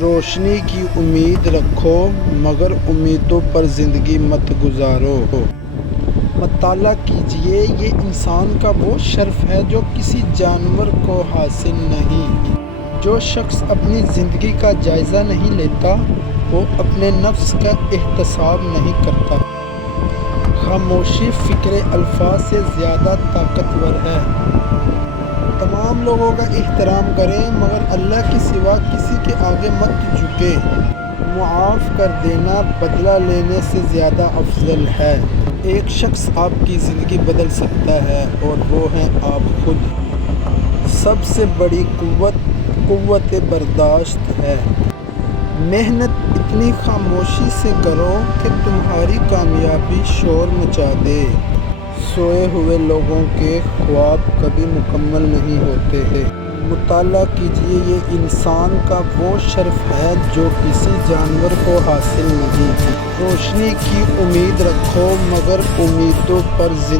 روشنی کی امید رکھو مگر امیدوں پر زندگی مت گزارو۔ مطالعہ کیجیے، یہ انسان کا وہ شرف ہے جو کسی جانور کو حاصل نہیں۔ جو شخص اپنی زندگی کا جائزہ نہیں لیتا وہ اپنے نفس کا احتساب نہیں کرتا۔ خاموشی فکر الفاظ سے زیادہ طاقتور ہے۔ تمام لوگوں کا احترام کریں مگر اللہ کے سوا کسی کے آگے مت جھکیں۔ معاف کر دینا بدلہ لینے سے زیادہ افضل ہے۔ ایک شخص آپ کی زندگی بدل سکتا ہے اور وہ ہے آپ خود۔ سب سے بڑی قوت برداشت ہے۔ محنت اتنی خاموشی سے کرو کہ تمہاری کامیابی شور مچا دے۔ سوئے ہوئے لوگوں کے خواب کبھی مکمل نہیں ہوتے۔ مطالعہ کیجیے، یہ انسان کا وہ شرف ہے جو کسی جانور کو حاصل نہیں۔ روشنی کی امید رکھو مگر امیدوں پر زندگی